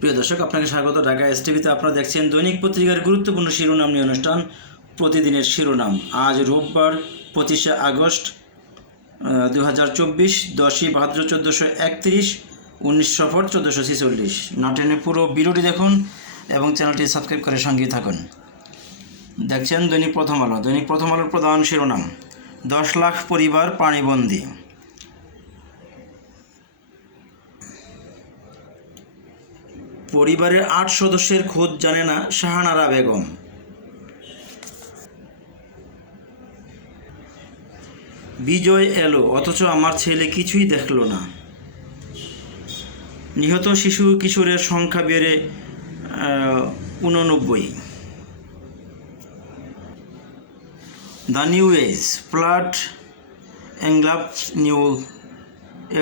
প্রিয় দর্শক, আপনাকে স্বাগত। ঢাকা এস টিভিতে আপনারা দেখছেন দৈনিক পত্রিকার গুরুত্বপূর্ণ শিরোনাম নিয়ে অনুষ্ঠান, প্রতিদিনের শিরোনাম। আজ রোববার পঁচিশে আগস্ট দু হাজার চব্বিশ, দশই ভাদ্র চোদ্দোশো একত্রিশ, উনিশ সফর চোদ্দোশো ছেচল্লিশ। নাটেনে পুরো ভিডিওটি দেখুন এবং চ্যানেলটি সাবস্ক্রাইব করে সঙ্গে থাকুন। দেখছেন দৈনিক প্রথম আলো। দৈনিক প্রথম আলোর প্রধান শিরোনাম, দশ লাখ পরিবার পানিবন্দী। পরিবারের আট সদস্যের খোঁজ জানে না শাহানারা বেগম। বিজয় এলো, অথচ আমার ছেলে কিছুই দেখল না। নিহত শিশু কিশোরের সংখ্যা বেড়ে উননব্বই the new age, flood engulfed new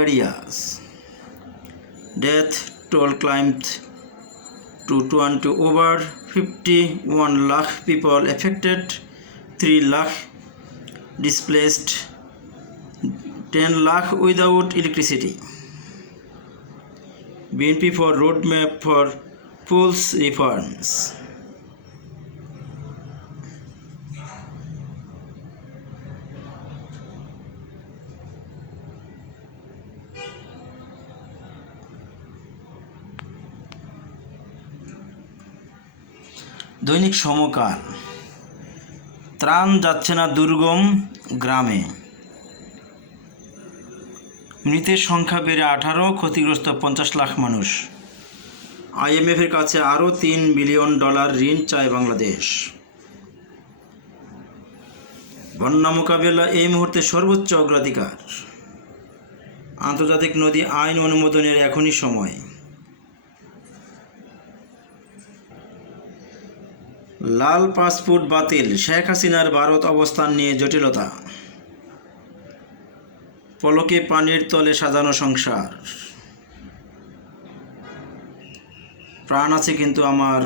areas. Death toll climbed to 20 over 51 lakh people affected, 3 lakh displaced, 10 lakh without electricity. BNP for roadmap for pools reforms. দৈনিক সমকাল। ত্রাণ যাচ্ছে না দুর্গম গ্রামে। মৃতের সংখ্যা বেড়ে আঠারো, ক্ষতিগ্রস্ত পঞ্চাশ লাখ মানুষ। আইএমএফের কাছে আরও তিন বিলিয়ন ডলার ঋণ চায় বাংলাদেশ। বন্যা মোকাবেলা এই মুহূর্তে সর্বোচ্চ অগ্রাধিকার। আন্তর্জাতিক নদী আইন অনুমোদনের এখনই সময়। লাল পাসপোর্ট বাতিল। শেখ হাসিনার ভারত অবস্থান নিয়ে জটিলতা। পলকে পানির তলে সাজানো সংসার। প্রাণ আছে কিন্তু আমার,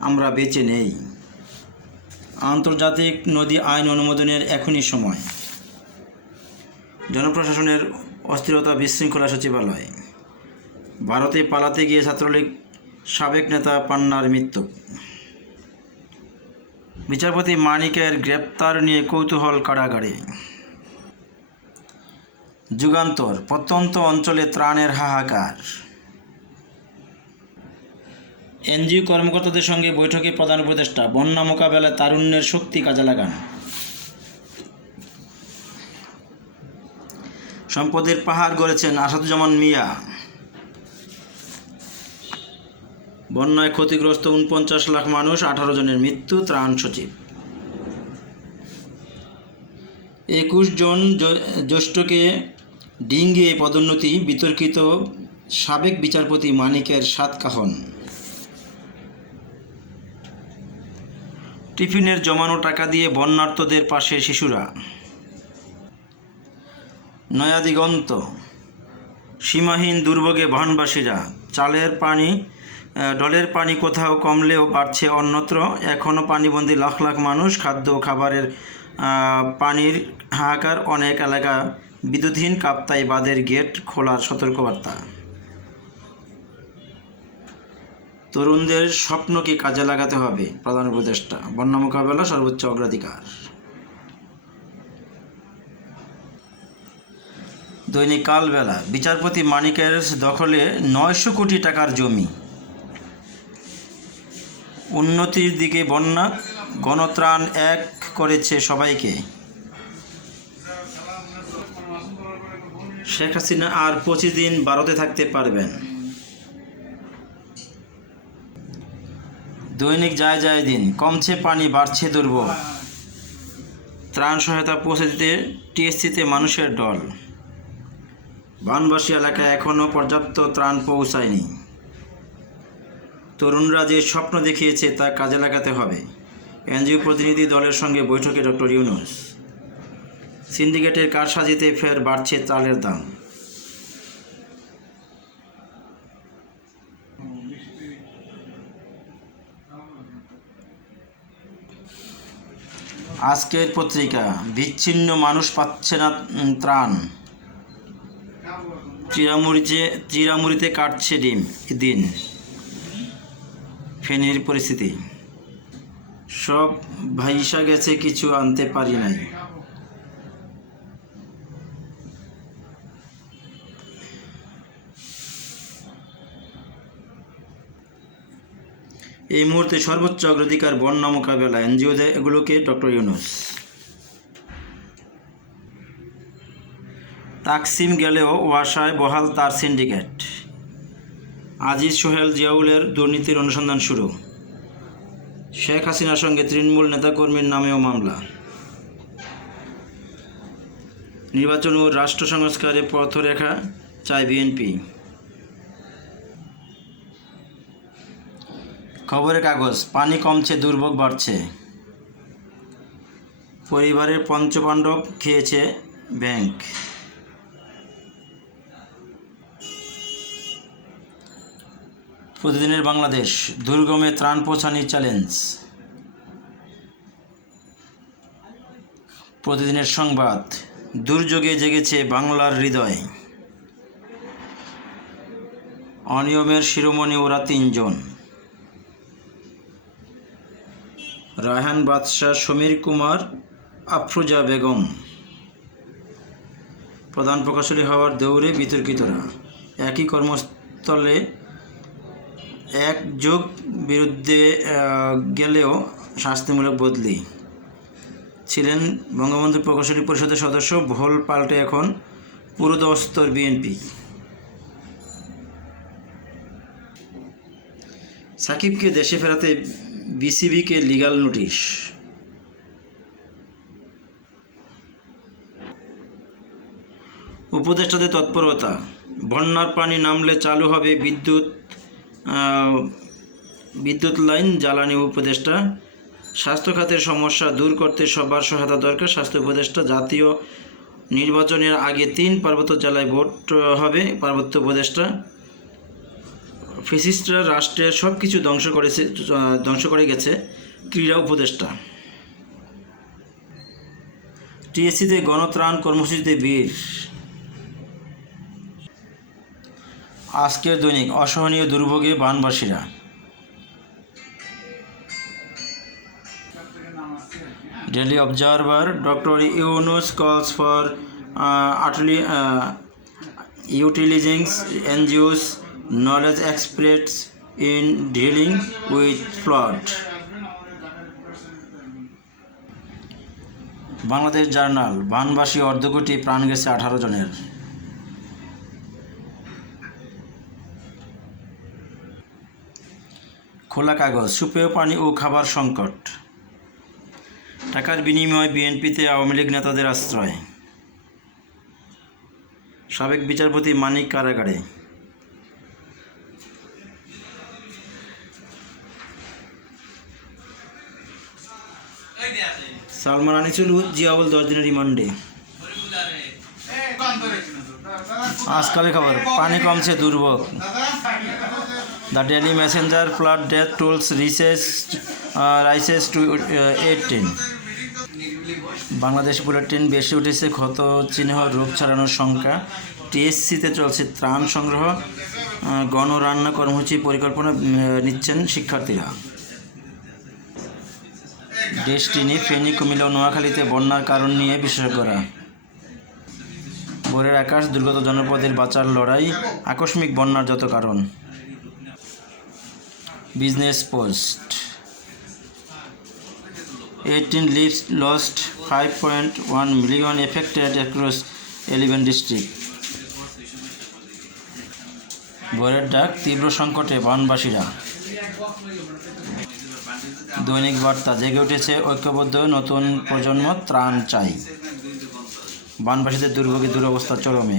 আমরা বেঁচে নেই। আন্তর্জাতিক নদী আইন অনুমোদনের এখনই সময়। জনপ্রশাসনের অস্থিরতা বিশৃঙ্খলা সচিবালয়। ভারতে পালাতে গিয়ে ছাত্রলীগ সাবেক নেতা পান্নার মৃত্যু। বিচারপতি মানিকের গ্রেপ্তার নিয়ে কৌতূহল কারাগারে। যুগান্তর, প্রত্যন্ত অঞ্চলে ত্রাণের হাহাকার। এনজিও কর্মকর্তাদের সঙ্গে বৈঠকে প্রধান উপদেষ্টা, বন্যা মোকাবেলায় তারুণ্যের শক্তি কাজে লাগান। সম্পদের পাহাড় গড়েছেন আসাদুজ্জামান মিয়া। বন্যায় ক্ষতিগ্রস্ত উনপঞ্চাশ লাখ মানুষ, আঠারো জনের মৃত্যু, ত্রাণ সচিব। একুশ জন জ্যেষ্ঠকে ডিঙ্গে পদোন্নতি, বিতর্কিত সাবেক বিচারপতি মানিকের সাত কাহন। টিফিনের জমানো টাকা দিয়ে বন্যার্তদের পাশে শিশুরা। নয়া দিগন্ত সীমাহীন দুর্ভোগে বহনবাসীরা চালের পানি ডলের পানি কোথাও কমলেও বাড়ছে অন্যত্র। এখনও পানিবন্দী লাখ লাখ মানুষ খাদ্য খাবারের পানির হাহাকার। অনেক এলাকা বিদ্যুৎহীন, কাপ্তাই বাঁধের গেট খোলার সতর্কবার্তা। তরুণদের স্বপ্নকে কাজে লাগাতে হবে? প্রধান উপদেষ্টা, বন্যা মোকাবেলা সর্বোচ্চ অগ্রাধিকার। দৈনিক কালবেলা, বিচারপতি মানিকের দখলে নয়শো কোটি টাকার জমি। উন্নতির দিকে বন্যা, গণত্রাণ এক করেছে সবাইকে। শেখ হাসিনা আর পঁচিশ দিন ভারতে থাকতে পারবেন। দৈনিক যায় যায় দিন, কমছে পানি, বাড়ছে দুর্ভোগ। ত্রাণ সহায়তা পৌঁছে দিতে টিএসসিতে মানুষের দল বানবাসী এলাকায় এখনও পর্যাপ্ত ত্রাণ পৌঁছায়নি। তরুণরা যে স্বপ্ন দেখিয়েছে তা কাজে লাগাতে হবে। এনজিও প্রতিনিধি দলের সঙ্গে বৈঠকে ডক্টর ইউনুস। সিন্ডিকেটের কারসাজিতে ফের বাড়ছে চালের দাম। আজকের পত্রিকা, বিচ্ছিন্ন মানুষ পাচ্ছে না ত্রাণ। চিরামুড়িতে চিরামুড়িতে কাটছে ডিম দিন ফেনীর পরিস্থিতি। সব ভাইসা গেছে, কিছু আনতে পারি নাই। এই মুহূর্তে সর্বোচ্চ অগ্রাধিকার, বন্যা মোকাবেলা, এনজিওদের, এগুলোকে ডক্টর ইউনুস। তাকসিম গেলেও ওয়াসায় বহাল তার সিন্ডিকেট। আজিজ সোহেল জিয়াউলের দুর্নীতির অনুসন্ধান শুরু। শেখ হাসিনার সঙ্গে তৃণমূল নেতাকর্মীর নামেও মামলা। নির্বাচন ও রাষ্ট্র সংস্কারে পথরেখা চায় বিএনপি। খবরের কাগজ, পানি কমছে, দুর্ভোগ বাড়ছে। পরিবারের পঞ্চপাণ্ডব খেয়েছে ব্যাংক। প্রতিদিনের বাংলাদেশ, দুর্গমে ত্রাণ পৌঁছানির চ্যালেঞ্জ। প্রতিদিনের সংবাদ, দুর্যোগে জেগেছে বাংলার হৃদয়। অনিয়মের শিরোমণি ওরা তিনজন। রায়হান বাদশাহ সমীর কুমার, আফরোজা বেগম। প্রধান প্রকৌশলী হওয়ার দৌড়ে বিতর্কিতরা। একই কর্মস্থলে এক যোগ বিরুদ্ধে গেলেও শাস্তিমূলক বদলি। ছিলেন বঙ্গবন্ধু প্রকৌশলী পরিষদের সদস্য, ভোল পাল্টে এখন পুরোদস্তর বিএনপি। সাকিবকে দেশে ফেরাতে বিসিবিকে লিগ্যাল নোটিশ। উপদেষ্টাদের তৎপরতা, বন্যার পানি নামলে চালু হবে বিদ্যুৎ বিদ্যুৎ লাইন জ্বালানি উপদেষ্টা, স্বাস্থ্য খাতের সমস্যা দূর করতে সবার সহায়তা দরকার। স্বাস্থ্য উপদেষ্টা, জাতীয় নির্বাচনের আগে তিন পার্বত্য জেলায় ভোট হবে পার্বত্য উপদেষ্টা। ফিসিস্টরা রাষ্ট্রের সব কিছু ধ্বংস করেছে, ধ্বংস করে গেছে, ক্রীড়া উপদেষ্টা। টিএসসিতে গণত্রাণ কর্মসূচিতে বীর। আজকের দৈনিক অসহনীয় দুর্ভোগে বানবাসীরা। Daily observer doctor Yunus calls for aptly utilizing NGOs knowledge experts in dealing with flood Bangladesh journal বানবাসী অর্ধকোটি প্রাণ গেছে আঠারো জনের। খোলা কাগজ, সুপেয় পানি ও খাবার সংকট। টাকার বিনিময়ে বিএনপিতে আওয়ামী লীগ নেতাদের আশ্রয়। সাবেক বিচারপতি মানিক কারাগারে। সালমান আনিসুল জিয়াউল দশ দিনের রিমান্ডে। আজকালে খবর, পানি কমছে, দুর্ভোগ। The daily messenger flood death tolls rises rises to eighteen Bangladesh bulletin বেশি উঠেছে ক্ষত চিহ্ন রোগ ছড়ানোর সংখ্যা। টিএসসিতে চলছে ত্রাণ সংগ্রহ। গণরান্না কর্মসূচি পরিকল্পনা নিচ্ছেন শিক্ষার্থীরা। ডেস্টিনি ফেনী, কুমিল্লা নোয়াখালীতে বন্যার কারণ নিয়ে বিশেষজ্ঞরা। ভোরের আকাশ দুর্গত জনপদের বাঁচার লড়াই, আকস্মিক বন্যার যত কারণ। Business post. Eighteen lives lost five point one million affected across eleven district ভোরের ডাক তীব্র সংকটে বনবাসীরা। দৈনিক বার্তা, জেগে উঠেছে ঐক্যবদ্ধ নতুন প্রজন্ম ত্রাণ চাই। বানবাসীদের দুর্ভোগী দুরবস্থা চরমে।